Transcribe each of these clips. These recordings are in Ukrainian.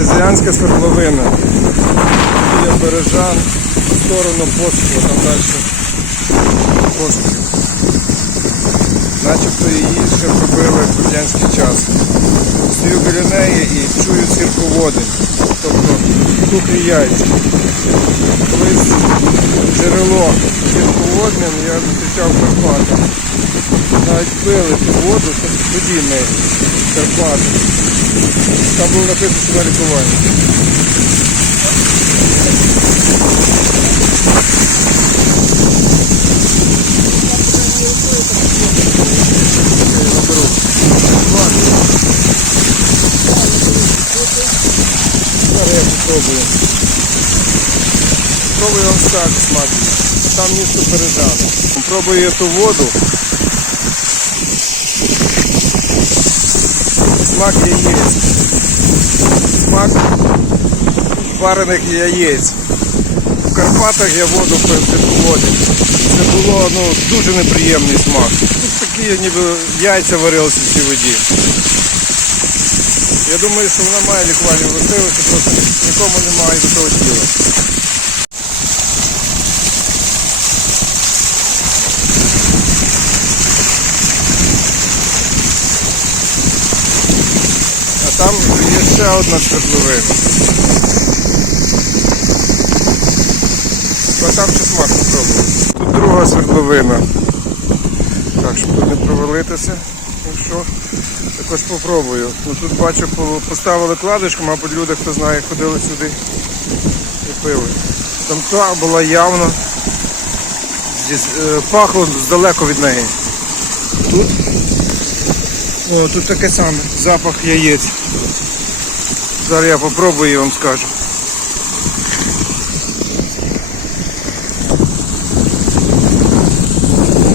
Артезіанська свердловина. Біля бережан, в сторону пострілу, там далі постріл. Начебто її ще зробили в радянський час. Стою біля неї і чую цирководень. Тобто тухлі яйця. Колись джерело цирководним я зустрічав в Навіть пили ту воду, тоді ми в Карпатах. Там було написано, на лікування. Зараз я попробую. Попробую вам так смак. Там місто Бережане. Попробую я ту воду. Смак яєць. Смак варених яєць. В Карпатах я воду пив. Це було ну, дуже неприємний смак. Тут такі ніби яйця варилися в цій воді. Я думаю, що вона має лікувальні властивості, просто нікому немає до того діла. Там є ще одна свердловина. А там ще смак спробую. Тут друга свердловина. Так, щоб тут не провалитися. Якщо також попробую. Ну, тут бачу, поставили кладочку, мабуть, люди, хто знає, ходили сюди і пили. Там та була явно. Е, пахло здалеку від неї. Тут, о, тут таке саме. Запах яєць. Зараз я попробую і вам скажу.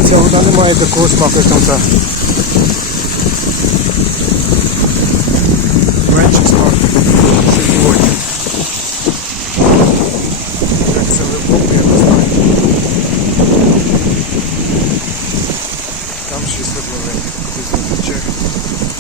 Ця вода не має такого смаку, як там та. Менше смаку. Сьогодні. Так це глибоко. 60 хвилин.